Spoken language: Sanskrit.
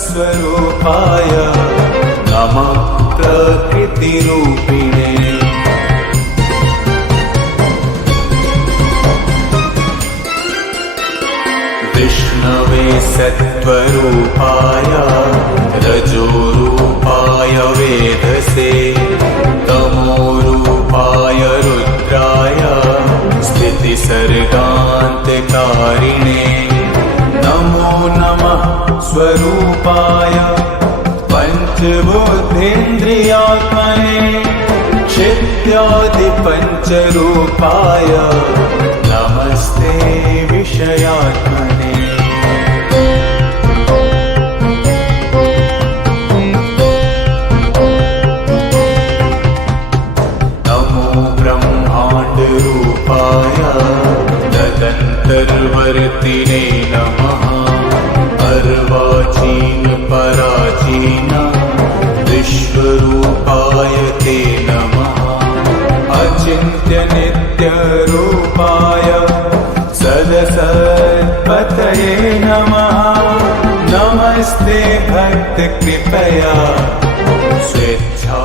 स्वरूपाय नमः प्रकृतिरूपिणे। विष्णवे सत्त्वरूपाय रजोरूपाय वेधसे तमोरूपाय रुद्राय स्थितिसर्गान्तकारिणे। नमो नमः स्वरूपाय पञ्चबुद्धीन्द्रियात्मने चित्यादिपञ्चरूपाय नमस्ते विषयात्मने। नमो ब्रह्माण्डरूपाय तदन्तर्वर्तिने नमः। अर्वाचीन पराचीन विश्वरूपाय ते नमः। अचिन्त्यनित्यरूपाय सदसत्पतये नमः। नमस्ते भक्तकृपया स्वेच्छा